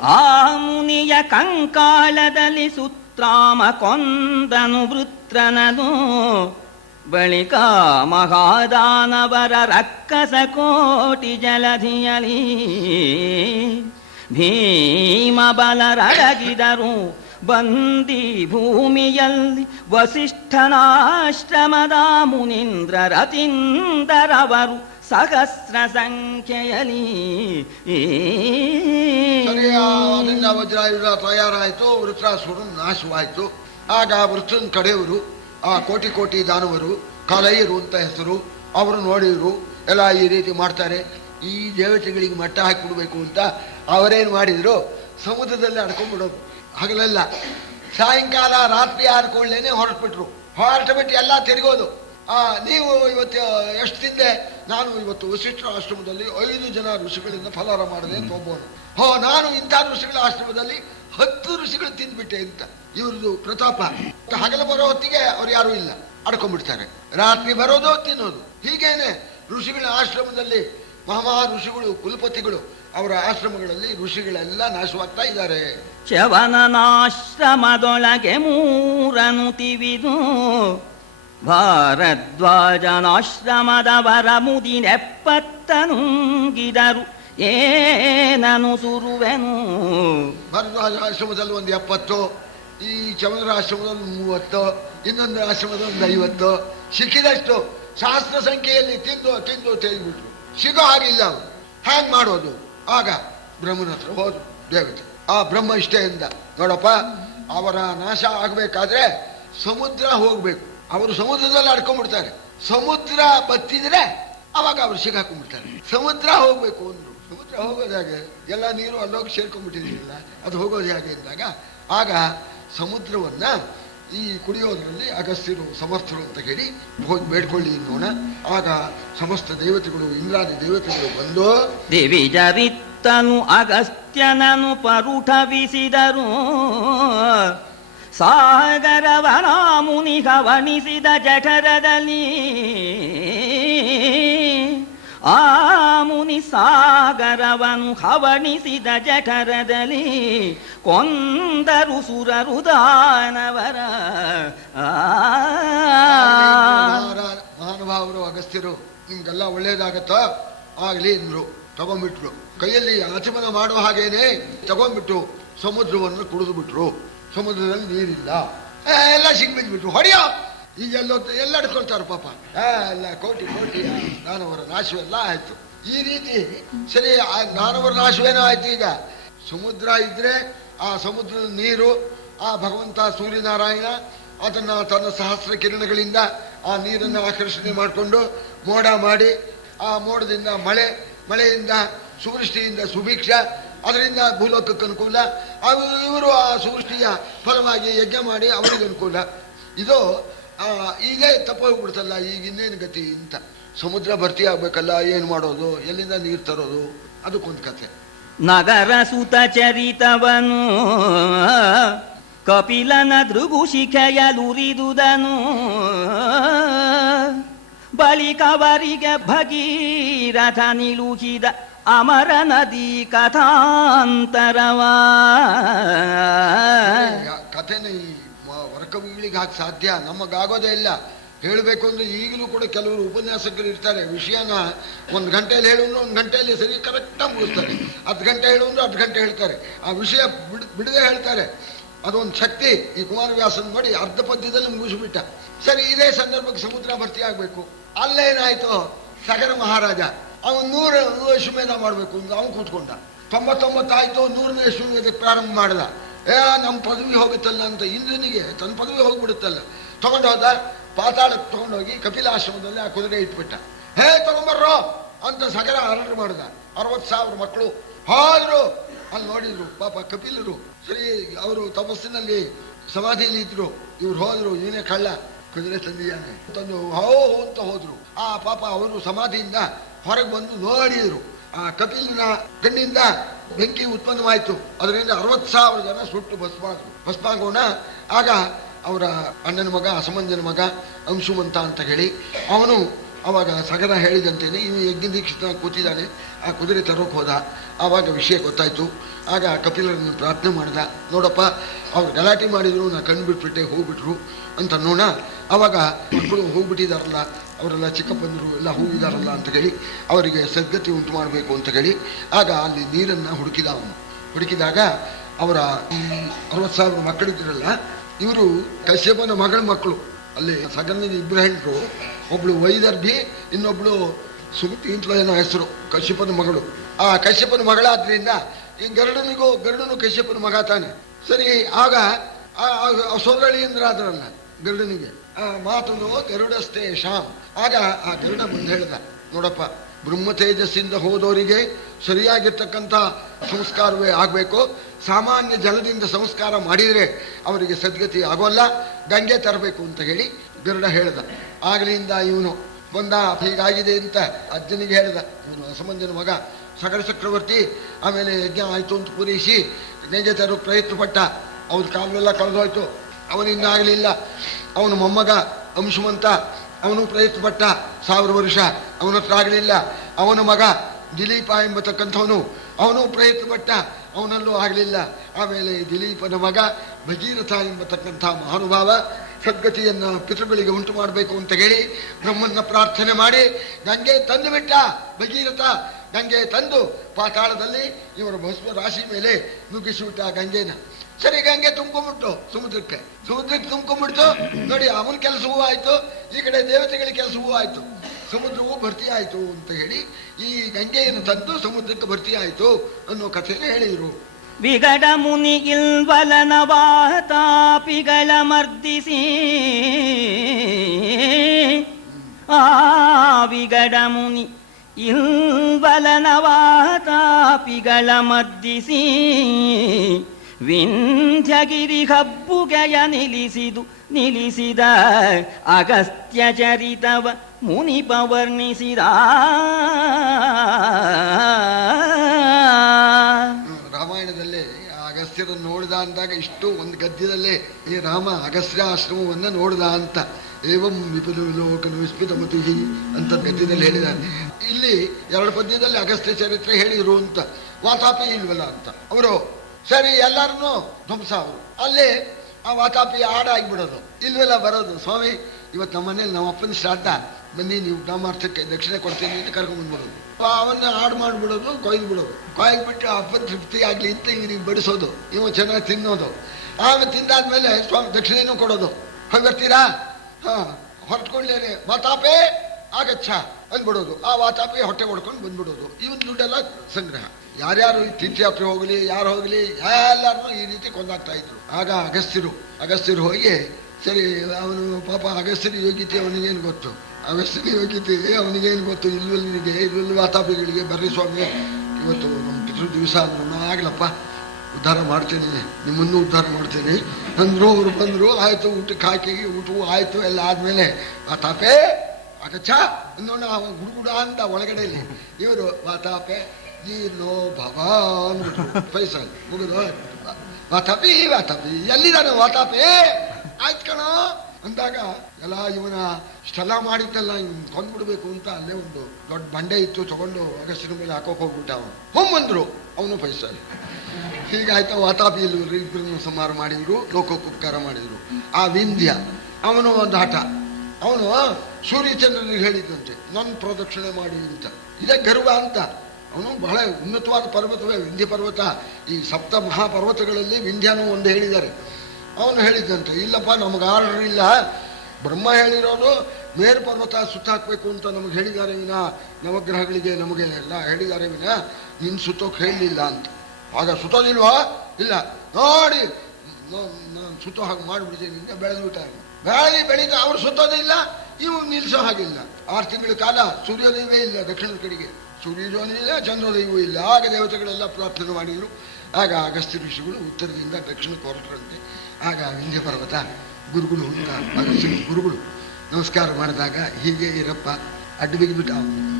ಆ ಮುನಿಯ ಕಂಕಾಳದಲ್ಲಿ ಸುತ್ರಾಮ ಕೊಂದನು ವೃತ್ರನನು. ಬಳಿಕ ಮಹಾದಾನವರ ರಕ್ಕಸ ಕೋಟಿ ಜಲಧಿಯಲಿ ಭೀಮ ಬಲರಡಗಿದರು ಬಂದಿ ಭೂಮಿಯಲ್ಲಿ. ವಸಿಷ್ಠನಾಶ್ರಮದ ಮುನೀಂದ್ರ ರತೀಂದ್ರರವರು ಸಹಸ್ರ ಸಂಖ್ಯೆಯಲ್ಲಿ. ವಜ್ರಾಯುಧ ತಯಾರಾಯಿತು, ವೃತ್ರಾಸುರ ನಾಶವಾಯಿತು. ಆಗ ವೃತ್ರನ ಕಡೆಯವರು ಆ ಕೋಟಿ ಕೋಟಿ ದಾನವರು ಕಲೈರು ಅಂತ ಹೆಸರು, ಅವರು ನೋಡಿದ್ರು ಎಲ್ಲ ಈ ರೀತಿ ಮಾಡ್ತಾರೆ, ಈ ದೇವತೆಗಳಿಗೆ ಮಟ್ಟ ಹಾಕಿಬಿಡ್ಬೇಕು ಅಂತ ಅವರೇನು ಮಾಡಿದ್ರು, ಸಮುದ್ರದಲ್ಲಿ ಅಡ್ಕೊಂಡ್ಬಿಡೋದು ಹಗಲೆಲ್ಲ. ಸಾಯಂಕಾಲ ರಾತ್ರಿ ಆಡ್ಕೊಳ್ಳೇನೆ ಹೊರಟ್ಬಿಟ್ರು. ಹೊರಟುಬಿಟ್ಟು ಎಲ್ಲ ತಿರುಗೋದು. ನೀವು ಇವತ್ತು ಎಷ್ಟು ತಿಂದೆ? ನಾನು ಇವತ್ತು ವಸಿಷ್ಠ ಆಶ್ರಮದಲ್ಲಿ 5 ಜನ ಋಷಿಗಳಿಂದ ಫಲಾರ ಮಾಡಿದೆ ಅಂತ ಒಬ್ಬನು. ನಾನು ಇಂಥ ಋಷಿಗಳ ಆಶ್ರಮದಲ್ಲಿ 10 ಋಷಿಗಳು ತಿಂದ್ಬಿಟ್ಟೆ ಅಂತ ಇವ್ರದ್ದು ಪ್ರತಾಪ. ಹಗಲು ಬರೋ ಹೊತ್ತಿಗೆ ಅವ್ರು ಯಾರೂ ಇಲ್ಲ, ಅಡ್ಕೊಂಡ್ಬಿಡ್ತಾರೆ. ರಾತ್ರಿ ಬರೋದು ತಿನ್ನೋದು. ಹೀಗೇನೆ ಋಷಿಗಳ ಆಶ್ರಮದಲ್ಲಿ ಮಹಾ ಋಷಿಗಳು, ಕುಲಪತಿಗಳು, ಅವರ ಆಶ್ರಮಗಳಲ್ಲಿ ಋಷಿಗಳೆಲ್ಲ ನಾಶವಾಗ್ತಾ ಇದ್ದಾರೆ. ಚ್ಯವನನಾಶ್ರಮದೊಳಗೆ 3 ತಿವಿದು ಭಾರದ್ವಾಜನಾಶ್ರಮದವರ ಮುದಿನೆಪ್ಪತ್ತನುಂಗಿದರು ಏನನು ಸುರುವೆನು. ಭಾರದ್ವಾಜ ಆಶ್ರಮದಲ್ಲಿ 70, ಈ ಚವನರ ಆಶ್ರಮದಲ್ಲಿ 30, ಇನ್ನೊಂದು ಆಶ್ರಮದಲ್ಲಿ 50 ಸಿಕ್ಕಿದಷ್ಟು ಸಹಸ್ರ ಸಂಖ್ಯೆಯಲ್ಲಿ ತಿಂದು ತಿಂದು ತೆಗೆದ್ಬಿಟ್ರು. ಸಿಗೋ ಹಾಗಿಲ್ಲ ಅವರು. ಹ್ಯಾಂಗ್ ಮಾಡೋದು? ಆಗ ಬ್ರಹ್ಮನ ಹತ್ರ ಹೋದ್ರು ದೇವತೆ. ಆ ಬ್ರಹ್ಮ ಇಷ್ಟೆಯಿಂದ, ನೋಡಪ್ಪ, ಅವರ ನಾಶ ಆಗ್ಬೇಕಾದ್ರೆ ಸಮುದ್ರ ಹೋಗ್ಬೇಕು. ಅವರು ಸಮುದ್ರದಲ್ಲಿ ಅಡ್ಕೊಂಡ್ಬಿಡ್ತಾರೆ. ಸಮುದ್ರ ಬತ್ತಿದ್ರೆ ಅವಾಗ ಅವರು ಸಿಗಾಕೊಂಡ್ಬಿಡ್ತಾರೆ. ಸಮುದ್ರ ಹೋಗ್ಬೇಕು ಅಂದ್ರು. ಸಮುದ್ರ ಹೋಗೋದು ಹೇಗೆ? ಎಲ್ಲ ನೀರು ಅಲ್ಲೋಗಿ ಸೇರ್ಕೊಂಡ್ಬಿಟ್ಟಿದ್ದಿಲ್ಲ, ಅದು ಹೋಗೋದು ಹೇಗೆ ಅಂದಾಗ ಆಗ ಸಮುದ್ರವನ್ನ ಈ ಕುಡಿಯೋದ್ರಲ್ಲಿ ಅಗಸ್ತ್ಯರು ಸಮರ್ಥರು ಅಂತ ಹೇಳಿ ಹೋಗಿ ಬೇಡ್ಕೊಳ್ಳಿ ಅನ್ನೋಣ. ಆಗ ಸಮಸ್ತ ದೇವತೆಗಳು, ಇಂದ್ರಾದಿ ದೇವತೆಗಳು ಬಂದು ದಿವಿಜರಿತ್ತನು ಅಗಸ್ತ್ಯನನು ಪರುಠವಿಸಿದರು. ಸಾಗರವನ ಮುನಿ ಹವಣಿಸಿದ ಜಠರದಲ್ಲಿ ಆ ಮುನಿ ಸಾಗರವನು ಹವಣಿಸಿದ ಜಠರದಲ್ಲಿ ಕೊಂದರು ಸುರರು ದಾನವರ. ಮಹಾನುಭಾವರು ಅಗಸ್ತ್ಯರು, ನಿಮ್ಗೆಲ್ಲ ಒಳ್ಳೇದಾಗತ್ತೋ ಆಗ್ಲಿ ಅಂದ್ರು. ತಗೊಂಡ್ಬಿಟ್ರು. ಕೈಯಲ್ಲಿ ಆಚಮನ ಮಾಡೋ ಹಾಗೇನೆ ತಗೊಂಡ್ಬಿಟ್ಟು ಸಮುದ್ರವನ್ನು ಕುಡಿದು ಬಿಟ್ರು. ಸಮುದ್ರದಲ್ಲಿ ನೀರಿಲ್ಲ, ಎಲ್ಲ ಸಿಗ್ಬಿದ್ಬಿಟ್ರು. ಹೊಡೆಯೋ ಈಗ ಎಲ್ಲ ಅಡ್ಕೊಳ್ತಾರೆ ಪಾಪ. ಎಲ್ಲ ಕೋಟಿ ಕೋಟಿ ದಾನವರ ನಾಶವೆಲ್ಲ ಆಯ್ತು. ಈ ರೀತಿ ಸರಿ, ದಾನವರ ನಾಶವೇನೋ ಆಯ್ತು. ಈಗ ಸಮುದ್ರ ಇದ್ರೆ ಆ ಸಮುದ್ರದ ನೀರು, ಆ ಭಗವಂತ ಸೂರ್ಯನಾರಾಯಣ ಅದನ್ನ ತನ್ನ ಸಹಸ್ರ ಕಿರಣಗಳಿಂದ ಆ ನೀರನ್ನು ಆಕರ್ಷಣೆ ಮಾಡಿಕೊಂಡು ಮೋಡ ಮಾಡಿ, ಆ ಮೋಡದಿಂದ ಮಳೆ, ಮಳೆಯಿಂದ ಸುವೃಷ್ಟಿಯಿಂದ ಸುಭಿಕ್ಷ, ಅದರಿಂದ ಭೂಲೋಕಕ್ಕೆ ಅನುಕೂಲ. ಇವರು ಆ ಸುವೃಷ್ಟಿಯ ಫಲವಾಗಿ ಯಜ್ಞ ಮಾಡಿ ಅವರಿಗೆ ಅನುಕೂಲ. ಇದು ಈಗ ತಪ್ಪೋಗ್ಬಿಡ್ತಲ್ಲ, ಈಗ ಇನ್ನೇನು ಗತಿ ಅಂತ. ಸಮುದ್ರ ಭರ್ತಿ ಆಗ್ಬೇಕಲ್ಲ, ಏನು ಮಾಡೋದು, ಎಲ್ಲಿಂದ ನೀರು ತರೋದು, ಅದಕ್ಕೊಂದು ಕಥೆ. ನಗರ ಸುತ ಚರಿತವನು ಕಪಿಲನ ದೃಗುಶಿಖೆಯಲುರಿದುದನು. ಬಳಿಕವರಿಗೆ ಭಗೀರಥ ನಿಲುಕಿದ ಅಮರ ನದಿ ಕಥಾಂತರವ. ಕಥೆನ ಈ ವರ್ಕವಿಗಳಿಗೆ ಹಾಕಿ ಸಾಧ್ಯ, ನಮಗಾಗೋದೇ ಇಲ್ಲ. ಹೇಳಬೇಕು ಅಂದ್ರೆ ಈಗಲೂ ಕೂಡ ಕೆಲವರು ಉಪನ್ಯಾಸಕರು ಇರ್ತಾರೆ, ವಿಷಯನ 1 ಗಂಟೆಯಲ್ಲಿ ಹೇಳುವಂದ್ರೆ 1 ಗಂಟೆಯಲ್ಲಿ ಸರಿ ಕರೆಕ್ಟಾಗಿ ಮುಗಿಸ್ತಾರೆ. 10 ಗಂಟೆ ಹೇಳುವಂದ್ರೆ 10 ಗಂಟೆ ಹೇಳ್ತಾರೆ. ಆ ವಿಷಯ ಬಿಡದೆ ಹೇಳ್ತಾರೆ. ಅದೊಂದು ಶಕ್ತಿ. ಈ ಕುಮಾರವ್ಯಾಸನ ನೋಡಿ ಅರ್ಧ ಪದ್ಯದಲ್ಲಿ ಮುಗಿಸ್ಬಿಟ್ಟ. ಸರಿ, ಇದೇ ಸಂದರ್ಭಕ್ಕೆ ಸಮುದ್ರ ಭರ್ತಿ ಆಗ್ಬೇಕು. ಅಲ್ಲೇನಾಯ್ತು, ಸಗರ ಮಹಾರಾಜ ಅವನು 100 ಅಶ್ವಮೇಧ ಮಾಡ್ಬೇಕು ಅಂತ ಅವನು ಕೂತ್ಕೊಂಡ. 99 ಆಯ್ತು, 100ನೇ ಅಶ್ವಮೇಧಕ್ಕೆ ಪ್ರಾರಂಭ ಮಾಡ್ದ. ನಮ್ಮ ಪದವಿ ಹೋಗುತ್ತಲ್ಲ ಅಂತ ಇಂದ್ರನಿಗೆ ತನ್ನ ಪದವಿ ಹೋಗ್ಬಿಡುತ್ತಲ್ಲ, ತಗೊಂಡೋದ ಪಾತಾಳಕ್ಕೆ ತಗೊಂಡೋಗಿ ಕಪಿಲಾಶ್ರಮದಲ್ಲಿ ಆ ಕುದುರೆ ಇಟ್ಬಿಟ್ಟ. ತಗೊಂಬರ್ರೋ ಅಂತ ಸಗರ ಆರ್ಡರ್ ಮಾಡ್ದ. 60,000 ಮಕ್ಕಳು ಹೋದ್ರು. ಅಲ್ಲಿ ನೋಡಿದ್ರು ಪಾಪ ಕಪಿಲರು. ಸರಿ, ಅವರು ತಪಸ್ಸಿನಲ್ಲಿ ಸಮಾಧಿಯಲ್ಲಿ ಇದ್ರು. ಇವ್ರು ಹೋದ್ರು, ಇವನೇ ಕಳ್ಳ, ಕುದುರೆ ತಂದಿಯಾನೆ ತಂದು ಅಂತ ಹೋದ್ರು. ಆ ಪಾಪ ಅವರು ಸಮಾಧಿಯಿಂದ ಹೊರಗೆ ಬಂದು ನೋಡಿದ್ರು. ಆ ಕಪಿಲನ ಕಣ್ಣಿಂದ ಬೆಂಕಿ ಉತ್ಪನ್ನವಾಯಿತು. ಅದರಿಂದ 60,000 ಜನ ಸುಟ್ಟು ಭಸ್ಮಾಗೋಣ. ಆಗ ಅವರ ಅಣ್ಣನ ಮಗ, ಅಸಮಂಜನ ಮಗ ಅಂಶುಮಂತ ಅಂತ ಹೇಳಿ, ಅವನು ಅವಾಗ ಸಗರ ಹೇಳಿದಂತೇನೆ ಇವು ಯಜ್ಞ ದೀಕ್ಷಿತ ಕೂತಿದ್ದಾನೆ, ಆ ಕುದುರೆ ತರೋಕೆ ಹೋದ. ಆವಾಗ ವಿಷಯ ಗೊತ್ತಾಯ್ತು. ಆಗ ಕಪಿಲರನ್ನು ಪ್ರಾರ್ಥನೆ ಮಾಡ್ದ, ನೋಡಪ್ಪ ಅವ್ರು ಗಲಾಟೆ ಮಾಡಿದ್ರು, ನಾ ಕಣ್ಣು ಬಿಟ್ಬಿಟ್ಟೆ, ಹೋಗ್ಬಿಟ್ರು ಅಂತ ನೋಡ. ಆವಾಗ ಮಕ್ಕಳು ಹೋಗ್ಬಿಟ್ಟಿದಾರಲ್ಲ, ಅವರೆಲ್ಲ ಚಿಕ್ಕಪ್ಪಂದರು ಎಲ್ಲ ಹೋಗಿದಾರಲ್ಲ ಅಂತ ಹೇಳಿ ಅವರಿಗೆ ಸದ್ಗತಿ ಉಂಟು ಮಾಡಬೇಕು ಅಂತ ಹೇಳಿ ಆಗ ಅಲ್ಲಿ ನೀರನ್ನು ಹುಡುಕಿದ. ಅವನು ಹುಡುಕಿದಾಗ ಅವರ ಈ 60,000 ಮಕ್ಕಳಿದ್ರಲ್ಲ, ಇವರು ಕಶ್ಯಪನ ಮಗಳ ಮಕ್ಕಳು. ಅಲ್ಲಿ ಸಗರನಿಗೆ 2 ಹೆಂಡರು, ಒಬ್ಳು ವೈದರ್ಭಿ, ಇನ್ನೊಬ್ಳು ಸುಮತಿ ಇಂಟ್ಲ ಏನೋ ಹೆಸರು, ಕಶ್ಯಪನ ಮಗಳು. ಆ ಕಶ್ಯಪನ ಮಗಳಾದ್ರಿಂದ ಈ ಗರುಡನು ಕಶ್ಯಪನ ಮಗ ತಾನೆ. ಸರಿ, ಆಗ ಸೋದರಳಿಯಿಂದ ಆದ್ರಲ್ಲ ಗರುಡನಿಗೆ ಮಾತು ಗರುಡಸ್ಥೆ ಶಾಮ್. ಆಗ ಆ ಗರುಡ ಮುಂದೆ ಹೇಳ್ದ, ನೋಡಪ್ಪ ಬ್ರಹ್ಮ ತೇಜಸ್ಸಿಂದ ಹೋದವರಿಗೆ ಸರಿಯಾಗಿರ್ತಕ್ಕಂಥ ಸಂಸ್ಕಾರವೇ ಆಗಬೇಕು. ಸಾಮಾನ್ಯ ಜಲದಿಂದ ಸಂಸ್ಕಾರ ಮಾಡಿದರೆ ಅವರಿಗೆ ಸದ್ಗತಿ ಆಗೋಲ್ಲ, ಗಂಗೆ ತರಬೇಕು ಅಂತ ಹೇಳಿ ಗರುಡ ಹೇಳ್ದ. ಆಗಲಿಂದ ಇವನು ಬಂದ, ಹೀಗಾಗಿದೆ ಅಂತ ಅಜ್ಜನಿಗೆ ಹೇಳ್ದ. ಇವನು ಅಸಮಂಜನ ಮಗ ಸಗರ ಚಕ್ರವರ್ತಿ. ಆಮೇಲೆ ಯಜ್ಞ ಆಯಿತು ಅಂತ ಪೂರೈಸಿ ಗಂಗೆ ತರೋ ಪ್ರಯತ್ನ ಪಟ್ಟ. ಅವ್ರ ಕಾಲವೆಲ್ಲ ಕಳೆದೋಯ್ತು, ಅವನಿಂದ ಆಗಲಿಲ್ಲ. ಅವನು ಮೊಮ್ಮಗ ಅಂಶುಮಂತ, ಅವನು ಪ್ರಯತ್ನ ಪಟ್ಟ 1000 ವರ್ಷ, ಅವನ ಹತ್ರ ಆಗಲಿಲ್ಲ. ಅವನ ಮಗ ದಿಲೀಪ ಎಂಬತಕ್ಕಂಥವನು, ಅವನು ಪ್ರಯತ್ನ ಪಟ್ಟ, ಅವನಲ್ಲೂ ಆಗಲಿಲ್ಲ. ಆಮೇಲೆ ದಿಲೀಪನ ಮಗ ಭಗೀರಥ ಎಂಬತಕ್ಕಂಥ ಮಹಾನುಭಾವ ಸದ್ಗತಿಯನ್ನು ಪಿತೃಗಳಿಗೆ ಉಂಟು ಮಾಡಬೇಕು ಅಂತ ಹೇಳಿ ಬ್ರಹ್ಮನ್ನ ಪ್ರಾರ್ಥನೆ ಮಾಡಿ ಗಂಗೆ ತಂದು ಬಿಟ್ಟ. ಭಗೀರಥ ಗಂಗೆ ತಂದು ಪಾತಾಳದಲ್ಲಿ ಇವರ ಭಸ್ಮ ರಾಶಿ ಮೇಲೆ ನುಗ್ಗಿಸಿಬಿಟ್ಟ ಗಂಗೆನ. ಸರಿ, ಗಂಗೆ ತುಂಬ್ಕೊಂಡ್ಬಿಟ್ಟು ಸಮುದ್ರಕ್ಕೆ ತುಂಬ್ಕೊಂಡ್ಬಿಡ್ತು. ನೋಡಿ, ಅವನ ಕೆಲಸವೂ ಆಯ್ತು, ಈ ಕಡೆ ದೇವತೆಗಳ ಕೆಲಸವೂ ಆಯ್ತು, ಸಮುದ್ರವೂ ಭರ್ತಿ ಆಯ್ತು ಅಂತ ಹೇಳಿ ಈ ಗಂಗೆಯನ್ನು ತಂದು ಸಮುದ್ರಕ್ಕೆ ಭರ್ತಿ ಆಯ್ತು ಅನ್ನೋ ಕಥೆಯನ್ನು ಹೇಳಿದರು. ವಿಗಡ ಮುನಿ ಇಲ್ವಲನ ವಾತಾಪಿಗಳ ಮರ್ದಿಸಿ, ಆ ವಿಗಡ ಮುನಿ ಇಲ್ವಲನ ವಾತಾಪಿಗಳ ಮರ್ದಿಸಿ, ವಿಂಧ್ಯಗಿರಿ ಹಬ್ಬುಗೆಯ ನಿಲ್ಲಿಸಿದ ಅಗಸ್ತ್ಯ ಚರಿತವ ಮುನಿಪ ವರ್ಣಿಸಿದ. ರಾಮಾಯಣದಲ್ಲೇ ಅಗಸ್ತ್ಯರನ್ನು ನೋಡಿದ ಅಂದಾಗ ಇಷ್ಟು ಒಂದು ಗದ್ಯದಲ್ಲೇ ಈ ರಾಮ ಅಗಸ್ತ್ಯ ಆಶ್ರಮವನ್ನು ನೋಡಿದ ಅಂತ ಏವಂ ವಿಪದು ಲೋಕನು ವಿಸ್ಮಿತ ಮತಿ ಅಂತ ಗದ್ಯದಲ್ಲಿ ಹೇಳಿದಾನೆ. ಇಲ್ಲಿ 2 ಪದ್ಯದಲ್ಲಿ ಅಗಸ್ತ್ಯ ಚರಿತ್ರೆ ಹೇಳಿದ್ರು ಅಂತ, ವಾತಾಪಿ ಇಲ್ವಲ್ಲ ಅಂತ ಅವರು. ಸರಿ, ಎಲ್ಲರನ್ನೂ ಧ್ವಂಸ ಅವರು. ಅಲ್ಲಿ ಆ ವಾತಾಪಿ ಹಾಡಾಗಿಬಿಡೋದು, ಇಲ್ವೆಲ್ಲ ಬರೋದು. ಸ್ವಾಮಿ, ಇವತ್ತು ನಮ್ಮ ಮನೇಲಿ ನಮ್ಮ ಅಪ್ಪನ ಶ್ರಾದ್ದ, ಬನ್ನಿ ನೀವು ನಾಮಾರ್ಥಕ್ಕೆ ದಕ್ಷಿಣೆ ಕೊಡ್ತೀನಿ ಅಂತ ಕರ್ಕೊಂಡ್ಬಂದ್ಬಿಡೋದು. ಅವನ್ನ ಹಾಡು ಮಾಡಿಬಿಡೋದು, ಕೊಯ್ದು ಬಿಡೋದು. ಕೊಯ್ದುಬಿಟ್ಟು ಅಪ್ಪನ ತೃಪ್ತಿ ಆಗಲಿ ಅಂತ ಇವನಿಗೆ ಬಡಿಸೋದು, ಇವ ಚೆನ್ನಾಗಿ ತಿನ್ನೋದು. ಆಮೇಲೆ ತಿಂದಾದ್ಮೇಲೆ ಸ್ವಾಮಿ ದಕ್ಷಿಣೆನೂ ಕೊಡೋದು. ಹೋಗಿ ಬರ್ತೀರಾ? ಹಾಂ, ಹೊರಟ್ಕೊಳ್ಳೇನೆ ವಾತಾಪೇ ಆಗಚ್ಚ ಅಂದ್ಬಿಡೋದು. ಆ ವಾತಾಪಿ ಹೊಟ್ಟೆ ಹೊಡ್ಕೊಂಡು ಬಂದ್ಬಿಡೋದು. ಇವನ್ ದುಡ್ಡೆಲ್ಲ ಸಂಗ್ರಹ. ಯಾರ್ಯಾರು ತೀರ್ಥಯಾತ್ರೆ ಹೋಗಲಿ, ಯಾರು ಹೋಗಲಿ, ಎಲ್ಲರೂ ಈ ರೀತಿ ಕೊಂದಾಗ್ತಾ ಇದ್ರು. ಆಗ ಅಗಸ್ತ್ಯರು ಹೋಗಿ, ಸರಿ, ಅವನು ಪಾಪ ಅಗಸ್ತ್ಯರ ಯೋಗ್ಯತೆ ಅವನಿಗೇನು ಗೊತ್ತು, ಅಗಸ್ತ್ಯನ ಯೋಗ್ಯತೆ ಅವನಿಗೇನು ಗೊತ್ತು, ಇಲ್ವಲ್ಲಿ ವಾತಾಪಿಗಳಿಗೆ ಬರ್ರಿ ಸ್ವಾಮಿ, ಇವತ್ತು ನಮ್ಮ ಪಿತೃ ದಿವಸ ಅಂದ್ರೂ ಆಗ್ಲಪ್ಪ, ಉದ್ಧಾರ ಮಾಡ್ತೇನೆ, ನಿಮ್ಮನ್ನು ಉದ್ಧಾರ ಮಾಡ್ತೇನೆ ಅಂದರು. ಅವರು ಬಂದರು, ಆಯಿತು, ಊಟಕ್ಕೆ ಹಾಕಿ, ಊಟವೂ ಆಯಿತು, ಎಲ್ಲ ಆದಮೇಲೆ ವಾತಾಪೆ ಆಗಚ್ಚ ಅಂದೋಣ ಗುಡುಗುಡ ಅಂತ ಒಳಗಡೆಯಲ್ಲಿ. ಇವರು ವಾತಾಪೆ ಜೀರ್ಣೋ ಭವಾನ್ ಪೈಸಲ್ ಮುಗಿದು ವಾತಾಪಿ ಎಲ್ಲಿದ್ದಾನೆ ವಾತಾಪಿ ಆಯ್ತು ಕಣ ಅಂದಾಗ ಎಲ್ಲ ಇವನ ಇಷ್ಟೆಲ್ಲ ಮಾಡಿದ್ದೆಲ್ಲ ಇವನ್ ಕೊಂದ್ಬಿಡ್ಬೇಕು ಅಂತ ಅಲ್ಲೇ ಒಂದು ದೊಡ್ಡ ಬಂಡೆ ಇತ್ತು, ತಗೊಂಡು ಅಗಸ್ತ್ಯನ ಮೇಲೆ ಹಾಕೋಕೆ ಹೋಗ್ಬಿಟ್ಟ. ಅವನು ಬಂದ್ರು, ಅವನು ಪೈಸಲ್. ಹೀಗಾಯ್ತು. ವಾತಾಪಿ ಇಬ್ಬರನ್ನು ಸಂಹಾರ ಮಾಡಿದ್ರು, ಲೋಕಕ್ಕೆ ಉಪಕಾರ ಮಾಡಿದ್ರು. ಆ ವಿಂಧ್ಯ ಅವನು ಒಂದು ಹಠ. ಅವನು ಸೂರ್ಯಚಂದ್ರನಿಗೆ ಹೇಳಿದಂತೆ ನನ್ನ ಪ್ರದಕ್ಷಿಣೆ ಮಾಡಿ ಅಂತ. ಇದೇ ಗರ್ವ ಅಂತ. ಅವನು ಬಹಳ ಉನ್ನತವಾದ ಪರ್ವತವೇ ವಿಂಧ್ಯ ಪರ್ವತ. ಈ 7 ಮಹಾಪರ್ವತಗಳಲ್ಲಿ ವಿಂಧ್ಯಾನು ಒಂದು ಹೇಳಿದ್ದಾರೆ. ಅವನು ಹೇಳಿದಂತೆ, ಇಲ್ಲಪ್ಪ, ನಮಗೆ ಆರ್ಡರ್ ಇಲ್ಲ, ಬ್ರಹ್ಮ ಹೇಳಿರೋದು ಮೇರು ಪರ್ವತ ಸುತ್ತ ಹಾಕಬೇಕು ಅಂತ ನಮಗೆ ಹೇಳಿದ್ದಾರೆ ವಿನ, ನವಗ್ರಹಗಳಿಗೆ ನಮಗೆ ಎಲ್ಲ ಹೇಳಿದ್ದಾರೆ ವಿನ ನಿನ್ನ ಸುತ್ತೋಕೆ ಹೇಳಲಿಲ್ಲ ಅಂತ. ಆಗ ಸುತ್ತೋದಿಲ್ವಾ? ಇಲ್ಲ, ನೋಡಿ ನಾನು ಸುತ್ತೋ ಹಾಗೆ ಮಾಡಿಬಿಡ್ತೀನಿ. ಬೆಳೆದ ಅವ್ರು ಸುತ್ತೋದಿಲ್ಲ, ಇವು ನಿಲ್ಲಿಸೋ ಹಾಗಿಲ್ಲ. 6 ತಿಂಗಳ ಕಾಲ ಸೂರ್ಯೋದಯವೇ ಇಲ್ಲ ದಕ್ಷಿಣದ ಕಡೆಗೆ, ಸೂರ್ಯೋದಯವೂ ಇಲ್ಲ, ಚಂದ್ರೋದಯವೂ ಇಲ್ಲ. ಆಗ ದೇವತೆಗಳೆಲ್ಲ ಪ್ರಾರ್ಥನೆ ಮಾಡಿದರು. ಆಗ ಅಗಸ್ತ್ಯ ಋಷಿಗಳು ಉತ್ತರದಿಂದ ದಕ್ಷಿಣಕ್ಕೆ ಹೊರಟರಂತೆ. ಆಗ ವಿಂಧ್ಯ ಪರ್ವತ ಗುರುಗಳು ಅಗಸ್ತ್ಯ ಗುರುಗಳು ನಮಸ್ಕಾರ ಮಾಡಿದಾಗ, ಹೀಗೆ ಇರಪ್ಪ, ಅಡ್ಡು ಬಿದ್ದುಬಿಟ್ಟ.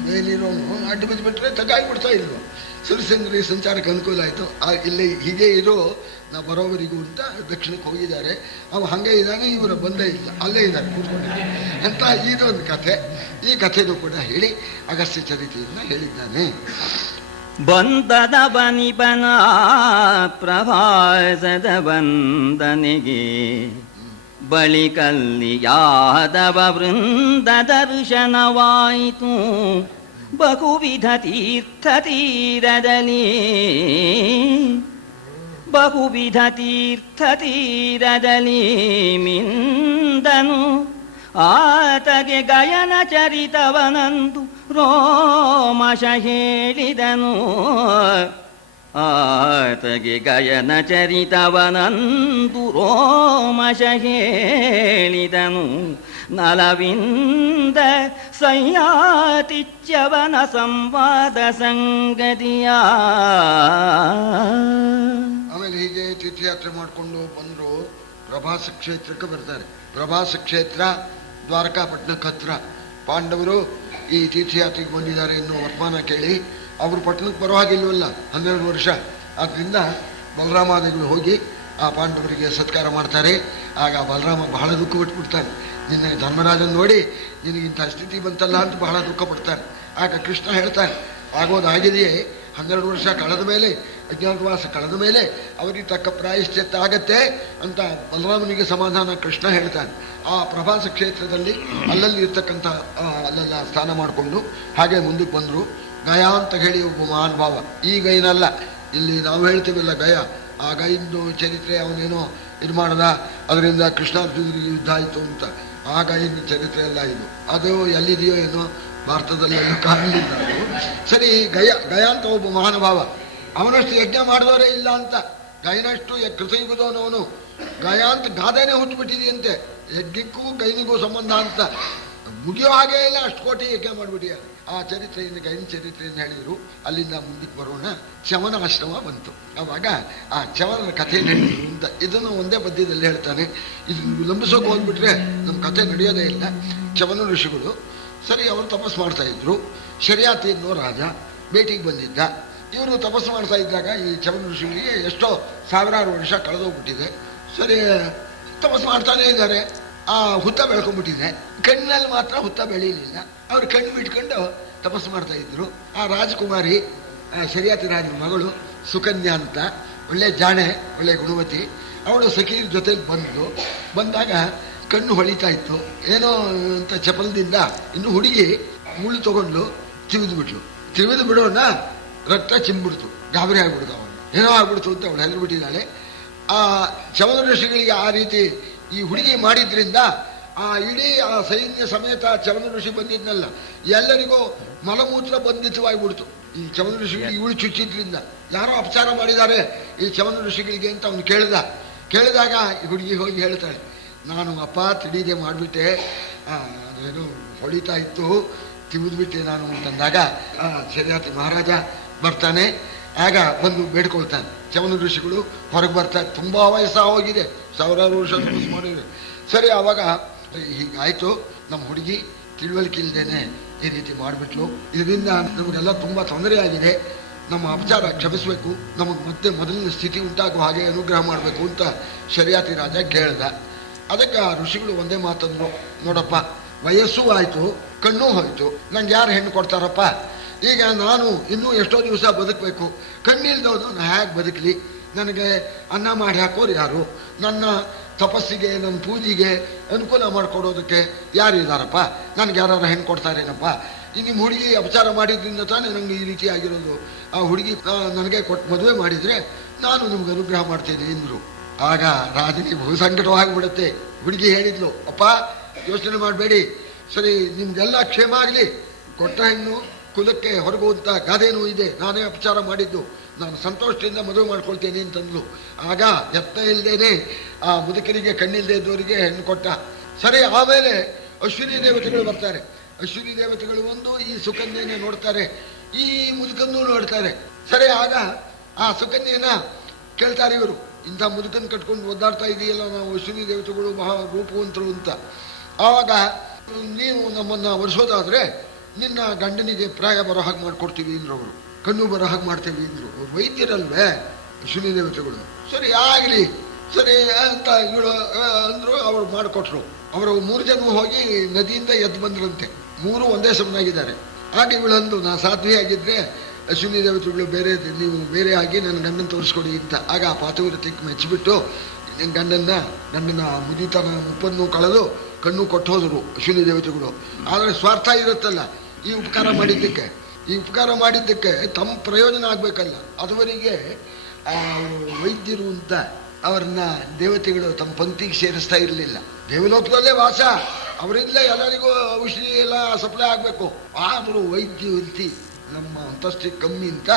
ಮೇಲಿರೋನು ಅಡ್ಡು ಬಿದ್ದುಬಿಟ್ರೆ ತಗ್ಗಾಗಿಬಿಡ್ತಾ ಇಲ್ವ, ಸುರಸೇಂದ್ರಿಗೆ ಸಂಚಾರಕ್ಕೆ ಅನುಕೂಲ ಆಯಿತು. ಇಲ್ಲೇ ಹೀಗೆ ಇರೋ ನಾವು ಬರೋವರಿಗೂ ಅಂತ ದಕ್ಷಿಣಕ್ಕೆ ಹೋಗಿದ್ದಾರೆ. ಅವ ಹಾಗೆ ಇದ್ದಾನೆ, ಇವರು ಬಂದೇ ಇಲ್ಲ, ಅಲ್ಲೇ ಇದ್ದಾರೆ ಕೂತ್ಕೊಂಡಿದ್ದಾರೆ ಅಂತ ಇದೊಂದು ಕಥೆ. ಈ ಕಥೆನೂ ಕೂಡ ಹೇಳಿ ಅಗಸ್ತ್ಯ ಚರಿತೆಯನ್ನು ಹೇಳಿದ್ದಾನೆ. ಬಂದದ ಬನಿಬನ ಪ್ರಭಾಸದ ವಂದನೆಗೆ ಬಳಿಕಲ್ಲಿ ಯಾದವ ವೃಂದ ದರ್ಶನವಾಯಿತು ಬಹುವಿಧ ತೀರ್ಥ ತೀರದಲ್ಲಿ ಬಹುವಿಧ ತೀರ್ಥ ತೀರದಲ್ಲಿ ಮಿಂದನು ಆತಗೆ ಗಯನ ಚರಿತವನಂದು ರೋಮಶ ಹೇಳಿದನು ಆತಗೆ ಗಯನ ಚರಿತವನಂದು ರೋಮಶ ಹೇಳಿದನು ನಲವಿಂದ ಸಂಯಾತಿಚ್ಯವನ ಸಂವಾದ ಸಂಗತಿಯ. ಆಮೇಲೆ ಹೀಗೆ ತೀರ್ಥಯಾತ್ರೆ ಮಾಡಿಕೊಂಡು ಬಂದರು ಪ್ರಭಾಸ ಕ್ಷೇತ್ರಕ್ಕೆ ಬರ್ತಾರೆ. ಪ್ರಭಾಸ ಕ್ಷೇತ್ರ ದ್ವಾರಕಾಪಟ್ಟಣಕ್ಕೆ ಹತ್ರ. ಪಾಂಡವರು ಈ ತೀರ್ಥಯಾತ್ರೆಗೆ ಬಂದಿದ್ದಾರೆ ಎನ್ನುವ ವರ್ತಮಾನ ಕೇಳಿ ಅವರು ಪಟ್ಟಣಕ್ಕೆ ಪರವಾಗಿಲ್ವಲ್ಲ, 12 ವರ್ಷ. ಆದ್ದರಿಂದ ಬಲರಾಮಾದಿಗಳು ಹೋಗಿ ಆ ಪಾಂಡವರಿಗೆ ಸತ್ಕಾರ ಮಾಡ್ತಾರೆ. ಆಗ ಬಲರಾಮ ಬಹಳ ದುಃಖ ಪಟ್ಬಿಡ್ತಾನೆ. ನಿನ್ನ ಧರ್ಮರಾಜನ್ ನೋಡಿ ನಿನಗಿಂಥ ಸ್ಥಿತಿ ಬಂತಲ್ಲ ಅಂತ ಬಹಳ ದುಃಖ ಪಡ್ತಾನೆ. ಆಗ ಕೃಷ್ಣ ಹೇಳ್ತಾನೆ, ಆಗೋದಾಗಿದೆಯೇ, 12 ವರ್ಷ ಕಳೆದ ಮೇಲೆ, ಅಜ್ಞಾತವಾಸ ಕಳೆದ ಮೇಲೆ ಅವರಿಗೆ ತಕ್ಕ ಪ್ರಾಯಶ್ಚಿತ್ತ ಆಗತ್ತೆ ಅಂತ ಬಲರಾಮನಿಗೆ ಸಮಾಧಾನ ಕೃಷ್ಣ ಹೇಳ್ತಾನೆ. ಆ ಪ್ರಭಾಸ ಕ್ಷೇತ್ರದಲ್ಲಿ ಅಲ್ಲಲ್ಲಿ ಇರ್ತಕ್ಕಂಥ ಅಲ್ಲೆಲ್ಲ ಸ್ನಾನ ಮಾಡಿಕೊಂಡು ಹಾಗೆ ಮುಂದಕ್ಕೆ ಬಂದರು. ಗಯ ಅಂತ ಹೇಳಿ ಒಬ್ಬ ಮಹಾನ್ ಭಾವ, ಈ ಗೈನಲ್ಲ, ಇಲ್ಲಿ ನಾವು ಹೇಳ್ತೀವಲ್ಲ ಗಯ, ಆ ಗೈಂದು ಚರಿತ್ರೆ ಅವನೇನೋ ಇದು ಮಾಡದ, ಅದರಿಂದ ಕೃಷ್ಣಾರ್ಜುನರಿಗೆ ಯುದ್ಧ ಆಯಿತು ಅಂತ. ಆ ಗೈನ ಚರಿತ್ರೆ ಎಲ್ಲ ಇದು, ಅದು ಎಲ್ಲಿದೆಯೋ ಏನೋ ಭಾರತದಲ್ಲಿ ಎಲ್ಲೂ ಕಾಣಲಿಲ್ಲ. ಸರಿ, ಗಯ ಅಂತ ಒಬ್ಬ ಮಹಾನುಭಾವ, ಅವನಷ್ಟು ಯಜ್ಞ ಮಾಡಿದವರೇ ಇಲ್ಲ ಅಂತ. ಗೈನಷ್ಟು ಕೃತಯುಗದವನವನು. ಗಯ ಅಂತ ಗಾದೆನೇ ಹುಟ್ಟುಬಿಟ್ಟಿದೆಯಂತೆ, ಯಜ್ಞಕ್ಕೂ ಗೈನಿಗೂ ಸಂಬಂಧ ಅಂತ. ಮುಗಿಯೋ ಹಾಗೆ ಇಲ್ಲ, ಅಷ್ಟು ಕೋಟಿ ಯಜ್ಞ ಮಾಡಿಬಿಟ್ಟಿಯ. ಆ ಚರಿತ್ರೆಯಿಂದ ಗೈನ ಚರಿತ್ರೆಯನ್ನು ಹೇಳಿದರು. ಅಲ್ಲಿಂದ ಮುಂದಕ್ಕೆ ಬರೋಣ. ಚವನ ಆಶ್ರಮ ಬಂತು. ಆವಾಗ ಆ ಚವನರ ಕಥೆಯನ್ನು ಹೇಳಿದ್ರು ಅಂತ ಇದನ್ನು ಒಂದೇ ಪದ್ಯದಲ್ಲಿ ಹೇಳ್ತಾನೆ. ಇದು ಲಂಬಿಸೋಕೆ ಹೋಗ್ಬಿಟ್ರೆ ನಮ್ಮ ಕಥೆ ನಡೆಯೋದೇ ಇಲ್ಲ. ಚವನ ಋಷಿಗಳು ಸರಿ, ಅವರು ತಪಸ್ಸು ಮಾಡ್ತಾ ಇದ್ರು. ಶರ್ಯಾತಿ ಅನ್ನೋ ರಾಜ ಭೇಟಿಗೆ ಬಂದಿದ್ದ. ಇವರು ತಪಸ್ಸು ಮಾಡ್ತಾ ಇದ್ದಾಗ ಈ ಚವನ ಋಷಿಗಳಿಗೆ ಎಷ್ಟೋ ಸಾವಿರಾರು ವರ್ಷ ಕಳೆದೋಗ್ಬಿಟ್ಟಿದೆ. ಸರಿ, ತಪಸ್ಸು ಮಾಡ್ತಾನೇ ಇದ್ದಾರೆ. ಆ ಹುತ್ತ ಬೆಳ್ಕೊಂಡ್ಬಿಟ್ಟಿದೆ, ಕಣ್ಣಿನಲ್ಲಿ ಮಾತ್ರ ಹುತ್ತ ಬೆಳೀಲಿಲ್ಲ. ಅವ್ರು ಕಣ್ಣು ಬಿಟ್ಕೊಂಡು ತಪಸ್ಸು ಮಾಡ್ತಾ ಇದ್ರು. ಆ ರಾಜಕುಮಾರಿ, ಶರ್ಯಾತಿ ರಾಜನ ಮಗಳು ಸುಕನ್ಯಾ ಅಂತ, ಒಳ್ಳೆ ಜಾಣೆ, ಒಳ್ಳೆ ಗುಣವತಿ. ಅವಳು ಸಖೀರ್ ಜೊತೆಲಿ ಬಂದಾಗ ಕಣ್ಣು ಹೊಳಿತಾ ಇತ್ತು. ಏನೋ ಅಂತ ಚಪಲದಿಂದ ಇನ್ನು ಹುಡುಗಿ ಮುಳ್ಳು ತಗೊಂಡು ತಿವಿದು ಬಿಡೋಣ, ರಕ್ತ ಚಿಂಬಿಡ್ತು. ಗಾಬರಿ ಆಗ್ಬಿಡ್ತು. ಅವನು ಏನೋ ಆಗ್ಬಿಡ್ತು ಅಂತ ಅವಳು ಹೆದರು ಬಿಟ್ಟಿದ್ದಾಳೆ. ಆ ಚವನ ಋಷಿಗಳಿಗೆ ಆ ರೀತಿ ಈ ಹುಡುಗಿ ಮಾಡಿದ್ರಿಂದ ಆ ಇಡೀ ಆ ಸೈನ್ಯ ಸಮೇತ ಚವನ ಋಷಿ ಬಂದಿದ್ನಲ್ಲ, ಎಲ್ಲರಿಗೂ ಮಲಮೂತ್ರ ಬಂಧಿತವಾಗಿಬಿಡ್ತು. ಈ ಚವನ ಋಷಿಗಳಿಗೆ ಇವಳು ಚುಚ್ಚಿದ್ರಿಂದ ಯಾರೋ ಅಪಚಾರ ಮಾಡಿದ್ದಾರೆ ಈ ಚವನ ಋಷಿಗಳಿಗೆ ಅಂತ ಅವನು ಕೇಳಿದಾಗ ಈ ಹುಡುಗಿ ಹೋಗಿ ಹೇಳ್ತಾಳೆ, ನಾನು ಅಪ್ಪ ತಿಳಿದೇ ಮಾಡಿಬಿಟ್ಟೆ, ಅದೇನು ಹೊಳಿತಾ ಇತ್ತು, ತಿವಿದ್ಬಿಟ್ಟೆ ನಾನು ಅಂತಂದಾಗ ಶರ್ಯಾತಿ ಮಹಾರಾಜ ಬರ್ತಾನೆ. ಆಗ ಬಂದು ಬೇಡ್ಕೊಳ್ತಾನೆ. ಚವನ ಋಷಿಗಳು ಹೊರಗೆ ಬರ್ತಾರೆ. ತುಂಬ ವಯಸ್ಸ ಹೋಗಿದೆ, ಸಾವಿರಾರು ವರ್ಷ ತಪಸ್ಸು ಮಾಡಿದ್ರು. ಸರಿ, ಆವಾಗ ಹೀಗಾಯಿತು, ನಮ್ಮ ಹುಡುಗಿ ತಿಳುವಳಿಕೆ ಇಲ್ಲದೇನೆ ಈ ರೀತಿ ಮಾಡಿಬಿಟ್ಲು, ಇದರಿಂದ ನಮಗೆಲ್ಲ ತುಂಬ ತೊಂದರೆ ಆಗಿದೆ, ನಮ್ಮ ಅಪಚಾರ ಕ್ಷಮಿಸಬೇಕು, ನಮಗೆ ಮತ್ತೆ ಮೊದಲಿನ ಸ್ಥಿತಿ ಉಂಟಾಗುವ ಹಾಗೆ ಅನುಗ್ರಹ ಮಾಡಬೇಕು ಅಂತ ಶರ್ಯಾತಿ ರಾಜ ಕೇಳ್ದ. ಅದಕ್ಕೆ ಆ ಋಷಿಗಳು ಒಂದೇ ಮಾತಂದ್ರು, ನೋಡಪ್ಪ, ವಯಸ್ಸು ಆಯಿತು, ಕಣ್ಣೂ ಹೋಯಿತು, ನಂಗೆ ಯಾರು ಹೆಣ್ಣು ಕೊಡ್ತಾರಪ್ಪ? ಈಗ ನಾನು ಇನ್ನೂ ಎಷ್ಟೋ ದಿವಸ ಬದುಕಬೇಕು, ಕಣ್ಣಿಲ್ದವನು ನಾನು ಹೇಗೆ ಬದುಕಲಿ? ನನಗೆ ಅನ್ನ ಮಾಡಿ ಹಾಕೋರು ಯಾರು? ನನ್ನ ತಪಸ್ಸಿಗೆ, ನನ್ನ ಪೂಜೆಗೆ ಅನುಕೂಲ ಮಾಡಿಕೊಡೋದಕ್ಕೆ ಯಾರಿದ್ದಾರಪ್ಪ? ನನಗೆ ಯಾರು ಹೆಣ್ಣು ಕೊಡ್ತಾರೇನಪ್ಪ? ನಿಮ್ಮ ಹುಡುಗಿ ಅಪಚಾರ ಮಾಡಿದ್ರಿಂದ ತಾನೇ ನನಗೆ ಈ ರೀತಿ ಆಗಿರೋದು. ಆ ಹುಡುಗಿ ನನಗೆ ಕೊಟ್ಟು ಮದುವೆ ಮಾಡಿದರೆ ನಾನು ನಿಮ್ಗೆ ಅನುಗ್ರಹ ಮಾಡ್ತೀನಿ ಎಂದರು. ಆಗ ರಾಜನಿಗೆ ಬಹು ಸಂಕಟವಾಗಿಬಿಡುತ್ತೆ. ಹುಡುಗಿ ಹೇಳಿದ್ಲು, ಅಪ್ಪ ಯೋಚನೆ ಮಾಡಬೇಡಿ, ಸರಿ ನಿಮ್ಗೆಲ್ಲ ಕ್ಷೇಮ ಆಗಲಿ, ಕೊಟ್ಟ ಹೆಣ್ಣು ಕುಲಕ್ಕೆ ಹೊರಗುವಂಥ ಗಾದೆನೂ ಇದೆ, ನಾನೇ ಅಪಚಾರ ಮಾಡಿದ್ದು, ನಾನು ಸಂತೋಷದಿಂದ ಮದುವೆ ಮಾಡ್ಕೊಳ್ತೇನೆ ಅಂತಂದ್ಲು. ಆಗ ಎತ್ತ ಇಲ್ಲದೇನೆ ಆ ಮುದುಕರಿಗೆ, ಕಣ್ಣಿಲ್ಲದೆ ಇದ್ದವರಿಗೆ ಹೆಣ್ಣು ಕೊಟ್ಟ. ಸರಿ, ಆಮೇಲೆ ಅಶ್ವಿನಿ ದೇವತೆಗಳು ಬರ್ತಾರೆ. ಅಶ್ವಿನಿ ದೇವತೆಗಳು ಒಂದು ಈ ಸುಕನ್ಯೆಯನ್ನು ನೋಡ್ತಾರೆ, ಈ ಮುದುಕನ್ನು ನೋಡ್ತಾರೆ. ಸರಿ, ಆಗ ಆ ಸುಕನ್ಯೆನ ಕೇಳ್ತಾರೆ ಇವರು, ಇಂಥ ಮುದುಕನ್ ಕಟ್ಕೊಂಡು ಒದ್ದಾಡ್ತಾ ಇದೆಯಲ್ಲ ನಾವು ಅಶ್ವಿನಿ ದೇವತೆಗಳು ಮಹಾ ರೂಪವಂತರು ಅಂತ. ಆವಾಗ ನೀವು ನಮ್ಮನ್ನು ಒರೆಸೋದಾದ್ರೆ ನಿನ್ನ ಗಂಡನಿಗೆ ಪ್ರಾಯ ಬರೋ ಹಾಗೆ ಮಾಡ್ಕೊಡ್ತೀವಿ ಅಂದ್ರು. ಅವರು ಕಣ್ಣು ಬರೋ ಹಾಗೆ ಮಾಡ್ತೀವಿ ಅಂದ್ರು. ಅವ್ರು ವೈದ್ಯರಲ್ವೇ ಅಶ್ವಿನಿ ದೇವತೆಗಳು. ಸರಿ ಆಗಲಿ ಸರಿ ಅಂತ ಇವಳು ಅಂದ್ರು. ಅವರು ಮಾಡಿಕೊಟ್ರು. ಅವರು 3 ಜನ ಹೋಗಿ ನದಿಯಿಂದ ಎದ್ದು ಬಂದ್ರಂತೆ. ಮೂರು ಒಂದೇ ಸಮನಾಗಿದ್ದಾರೆ. ಆಗ ಇವಳಂದು ನಾ ಸಾಧ್ವಿಯಾಗಿದ್ದರೆ ಅಶ್ವಿನಿ ದೇವತೆಗಳು ಬೇರೆ, ನೀವು ಬೇರೆ ಆಗಿ ನನ್ನ ಗಂಡನ ತೋರಿಸ್ಕೊಡಿ ಅಂತ. ಆಗ ಆ ಪಾತಿವ್ರತ್ಯಕ್ಕೆ ಮೆಚ್ಚಿಬಿಟ್ಟು ಗಂಡನ ಮುದಿತನ ಮುಪ್ಪನ್ನು ಕಳೆದು ಕಣ್ಣು ಕೊಟ್ಟು ಹೋದರು ಅಶ್ವಿನಿ ದೇವತೆಗಳು. ಆದರೆ ಸ್ವಾರ್ಥ ಇರುತ್ತಲ್ಲ, ಈ ಉಪಕಾರ ಮಾಡಿದ್ದಕ್ಕೆ ತಮ್ಮ ಪ್ರಯೋಜನ ಆಗಬೇಕಲ್ಲ. ಅದುವರೆಗೆ ವೈದ್ಯರು ಅಂತ ಅವ್ರನ್ನ ದೇವತೆಗಳು ತಮ್ಮ ಪಂಕ್ತಿಗೆ ಸೇರಿಸ್ತಾ ಇರಲಿಲ್ಲ. ದೇವಲೋಕದಲ್ಲೇ ವಾಸ, ಅವರಿಂದಲೇ ಎಲ್ಲರಿಗೂ ಔಷಧಿ ಎಲ್ಲ ಸಪ್ಲೈ ಆಗಬೇಕು. ಆದರೂ ವೈದ್ಯವಂತಿ ನಮ್ಮ ಅಂತಸ್ತಿಗೆ ಕಮ್ಮಿ ಅಂತ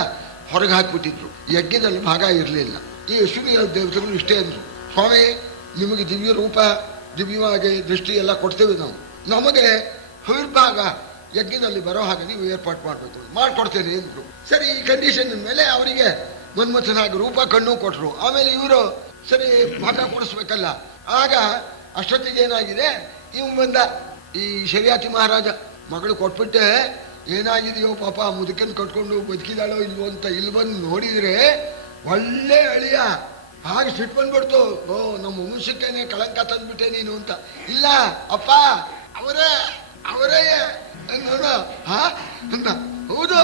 ಹೊರಗೆ ಹಾಕಿಬಿಟ್ಟಿದ್ರು. ಯಜ್ಞದಲ್ಲಿ ಭಾಗ ಇರಲಿಲ್ಲ. ಈ ಅಶ್ವಿನಿ ದೇವತೆಗಳು ಇಷ್ಟೇ ಅಂದರು, ಸ್ವಾಮಿ ನಿಮಗೆ ದಿವ್ಯ ರೂಪ, ದಿವ್ಯವಾಗಿ ದೃಷ್ಟಿ ಎಲ್ಲ ಕೊಡ್ತೇವೆ ನಾವು, ನಮಗೆ ಹವಿರ್ಭಾಗ ಯಜ್ಞದಲ್ಲಿ ಬರೋ ಹಾಗೆ ನೀವು ಏರ್ಪಾಟ್ ಮಾಡಬೇಕು, ಮಾಡಿಕೊಡ್ತೇನೆ ಅಂದರು. ಸರಿ, ಈ ಕಂಡೀಷನ್ ಮೇಲೆ ಅವರಿಗೆ ಮನ್ಮಥನಾಗಿ ರೂಪ ಕಣ್ಣು ಕೊಟ್ಟರು. ಆಮೇಲೆ ಇವರು ಸರಿ ಭಾಗ ಕೊಡಿಸ್ಬೇಕಲ್ಲ. ಆಗ ಅಷ್ಟೊತ್ತಿಗೆ ಏನಾಗಿದೆ, ಇವ್ ಬಂದ ಈ ಶರಿಯಾತಿ ಮಹಾರಾಜ. ಮಗಳು ಕೊಟ್ಬಿಟ್ಟೆ, ಏನಾಗಿದೆಯೋ ಪಾಪ ಮುದುಕನ್ ಕಟ್ಕೊಂಡು ಬದುಕಿದಾಳೋ ಇಲ್ವೋ ಅಂತ ಇಲ್ಲಿ ಬಂದು ನೋಡಿದ್ರೆ ಒಳ್ಳೆ ಅಳಿಯ. ಹಾಗೆ ಸಿಟ್ಟು ಬಂದ್ಬಿಡ್ತು, ಓ ನಮ್ಮ ವಂಶಕ್ಕೇನೆ ಕಳಂಕ ತಂದ್ಬಿಟ್ಟೆ ನೀನು ಅಂತ. ಇಲ್ಲ ಅಪ್ಪ, ಅವರೇ ನೋಡ ಅಂತ. ಹೌದು,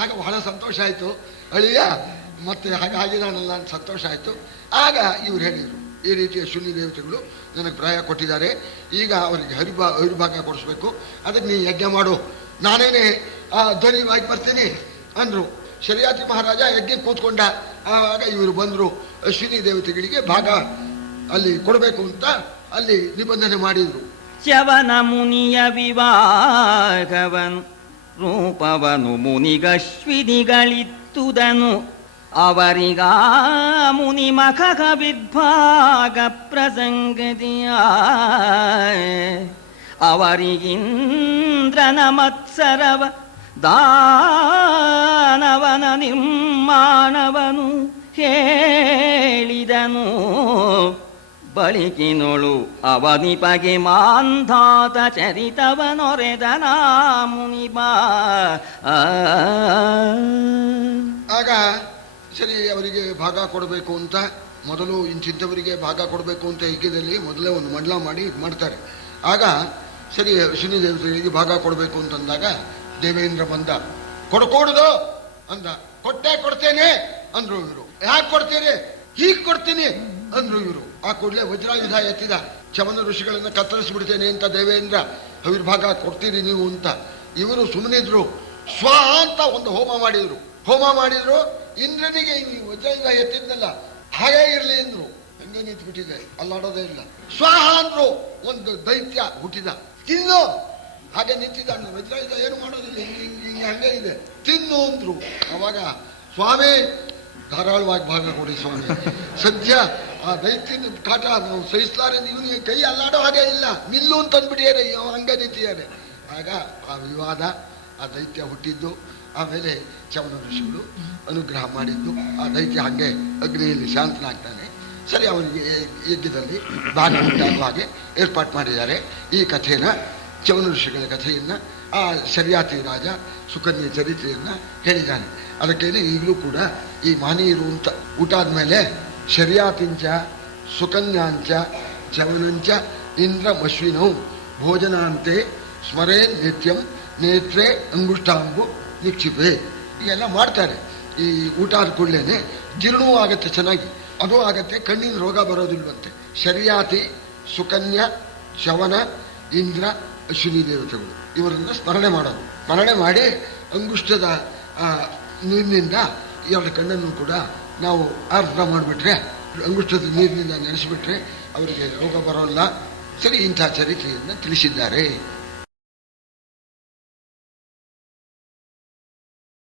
ಆಗ ಬಹಳ ಸಂತೋಷ ಆಯ್ತು. ಅಳಿಯ ಮತ್ತೆ ಹಾಗಿದಾನಲ್ಲ ಅಂತ ಸಂತೋಷ ಆಯ್ತು. ಆಗ ಇವ್ರು ಹೇಳಿದರು, ಈ ರೀತಿ ಅಶ್ವಿನಿ ದೇವತೆಗಳು ನನಗೆ ಪ್ರಾಯ ಕೊಟ್ಟಿದ್ದಾರೆ, ಈಗ ಅವರಿಗೆ ಹರಿಭಾಗ ಕೊಡಿಸ್ಬೇಕು, ಅದಕ್ಕೆ ನೀ ಯಜ್ಞ ಮಾಡು, ನಾನೇನೆ ಧ್ವನಿವಾಗಿ ಬರ್ತೀನಿ ಅಂದರು. ಶರಿಯಾತಿ ಮಹಾರಾಜ ಯಜ್ಞಕ್ಕೆ ಕೂತ್ಕೊಂಡ. ಆವಾಗ ಇವರು ಬಂದರು, ಅಶ್ವಿನಿ ದೇವತೆಗಳಿಗೆ ಭಾಗ ಅಲ್ಲಿ ಕೊಡಬೇಕು ಅಂತ ಅಲ್ಲಿ ನಿಬಂಧನೆ ಮಾಡಿದರು. ಶ್ರವಣ ಮುನಿಯ ವಿವಾಹವನು ರೂಪವನು ಮುನಿಗಶ್ವಿನಿಗಳಿತ್ತುದನು, ಅವರಿಗ ಮುನಿ ಮಖ ವಿದ್ಭಾಗ ಪ್ರಸಂಗದಿಯ ಅವರಿಗಿಂದ್ರನ ಮತ್ಸರವ ದಾನವನ ನಿರ್ಮಾಣವನು ಹೇಳಿದನು. ಬಳಿಕಿನೊಳು ಅವನಿಪಗೆ ಮಾಂಧಾತ ಚರಿತವನೊರೆದನ ಮುನಿಬಾ. ಆಗ ಸರಿ, ಅವರಿಗೆ ಭಾಗ ಕೊಡಬೇಕು ಅಂತ ಮೊದಲು ಇಂಥವರಿಗೆ ಭಾಗ ಕೊಡಬೇಕು ಅಂತ ಯಜ್ಞದಲ್ಲಿ ಮೊದಲೇ ಒಂದು ಮಂಡಲ ಮಾಡಿ ಇದು ಮಾಡ್ತಾರೆ. ಆಗ ಸರಿ ಅಶ್ವಿನಿ ದೇವತೆಗಳಿಗೆ ಭಾಗ ಕೊಡಬೇಕು ಅಂತಂದಾಗ ದೇವೇಂದ್ರ ಬಂದ. ಕೊಡ್ಕೊಡುದು ಅಂದ. ಕೊಡ್ತೇನೆ ಅಂದ್ರು ಇವರು. ಯಾಕೆ ಕೊಡ್ತೀರಿ? ಹೀಗೆ ಕೊಡ್ತೀನಿ ಅಂದ್ರು ಇವರು. ಆ ಕೂಡಲೇ ವಜ್ರಾಯುಧ ಎತ್ತಿದ. ಚಮನ ಋಷಿಗಳನ್ನ ಕತ್ತರಿಸ್ಬಿಡ್ತೇನೆ ಅಂತ ದೇವೇಂದ್ರ, ಅವಿರ್ಭಾಗ ಕೊಡ್ತೀರಿ ನೀವು ಅಂತ. ಇವರು ಸುಮ್ಮನಿದ್ರು. ಸ್ವ ಅಂತ ಒಂದು ಹೋಮ ಮಾಡಿದ್ರು. ಇಂದ್ರನಿಗೆ ಈ ವಜ್ರಾಯುಧ ಎತ್ತಿದ್ನಲ್ಲ ಹಾಗೇ ಇರಲಿ ಅಂದ್ರು. ಹಂಗೆ ನಿಂತ್ಬಿಟ್ಟಿದೆ, ಅಲ್ಲಾಡೋದೇ ಇಲ್ಲ. ಸ್ವಾಹ ಅಂದ್ರು. ಒಂದು ದೈತ್ಯ ಹುಟ್ಟಿದ. ತಿನ್ನು, ಹಾಗೆ ನಿಂತಿದ್ದ. ವಜ್ರಾಯುಧ ಏನು ಮಾಡೋದಿಲ್ಲ, ಹಿಂಗೆ ಹಂಗೆ ಇದೆ, ತಿನ್ನು ಅಂದ್ರು. ಅವಾಗ ಸ್ವಾಮಿ ಧಾರಾಳವಾಗಿ ಭಾಗ ಕೊಡಿ ಸ್ವಾಮಿ, ಸದ್ಯ ಆ ದೈತ್ಯನ ಕಾಟ ನಾವು ಸಹಿಸಲಾರೆ, ಇವನಿಗೆ ಕೈ ಅಲ್ಲಾಡೋ ಹಾಗೆ ಇಲ್ಲ, ನಿಲ್ಲು ಅಂತ ಅಂದ್ಬಿಟ್ಟಿದ್ದಾರೆ, ಹಂಗೆ ನಿಂತಿದ್ದಾರೆ. ಆಗ ಆ ವಿವಾದ, ಆ ದೈತ್ಯ ಹುಟ್ಟಿದ್ದು, ಆಮೇಲೆ ಚಮನ ಋಷಿಗಳು ಅನುಗ್ರಹ ಮಾಡಿದ್ದು. ಆ ದೈತ್ಯ ಹಂಗೆ ಅಗ್ನಿಯಲ್ಲಿ ಶಾಂತನಾಗ್ತಾನೆ. ಸರಿ, ಅವನಿಗೆ ಯಜ್ಞದಲ್ಲಿ ಭಾಗ ಉಂಟಾಗುವ ಹಾಗೆ ಏರ್ಪಾಟ್ ಮಾಡಿದ್ದಾರೆ. ಈ ಕಥೆನ, ಚಮನ ಋಷಿಗಳ ಕಥೆಯನ್ನು ಆ ಶರ್ಯಾತಿ ರಾಜ ಸುಕನ್ಯೆ ಚರಿತ್ರೆಯನ್ನು ಹೇಳಿದ್ದಾನೆ. ಅದಕ್ಕೇನೆ ಈಗಲೂ ಕೂಡ ಈ ಮಾನೀಯರು ಅಂತ ಊಟ ಆದಮೇಲೆ ಶರ್ಯಾತಿಂಚ ಸುಕನ್ಯಾಂಚ ಚವನಂಚ ಇಂದ್ರಮಶ್ವಿನೌ ಭೋಜನಾಂತೆ ಸ್ಮರೇ ನಿತ್ಯಂ ನೇತ್ರೇ ಅಂಗುಷ್ಟಾಂಬು ನಿಕ್ಷಿಪೆ. ಹೀಗೆಲ್ಲ ಮಾಡ್ತಾರೆ. ಈ ಊಟ ಆದ ಕೂಡಲೇ ಜೀರ್ಣವೂ ಆಗತ್ತೆ ಚೆನ್ನಾಗಿ, ಅದು ಆಗತ್ತೆ, ಕಣ್ಣಿನ ರೋಗ ಬರೋದಿಲ್ವಂತೆ. ಶರ್ಯಾತಿ, ಸುಕನ್ಯಾ, ಶವನ, ಇಂದ್ರ, ಅಶ್ವಿನಿ ದೇವತೆಗಳು ಇವರನ್ನು ಸ್ಮರಣೆ ಮಾಡೋದು. ಸ್ಮರಣೆ ಮಾಡಿ ಅಂಗುಷ್ಟದ ನೀರಿನಿಂದ ಎರಡು ಕಣ್ಣನ್ನು ಕೂಡ ನಾವು ಆರ್ದ್ರ ಮಾಡಿಬಿಟ್ರೆ, ಅಂಗುಷ್ಟದ ನೀರಿನಿಂದ ನೆನೆಸಿಬಿಟ್ರೆ ಅವರಿಗೆ ರೋಗ ಬರೋಲ್ಲ. ಸರಿ, ಇಂಥ ಚರಿತ್ರೆಯನ್ನು ತಿಳಿಸಿದ್ದಾರೆ.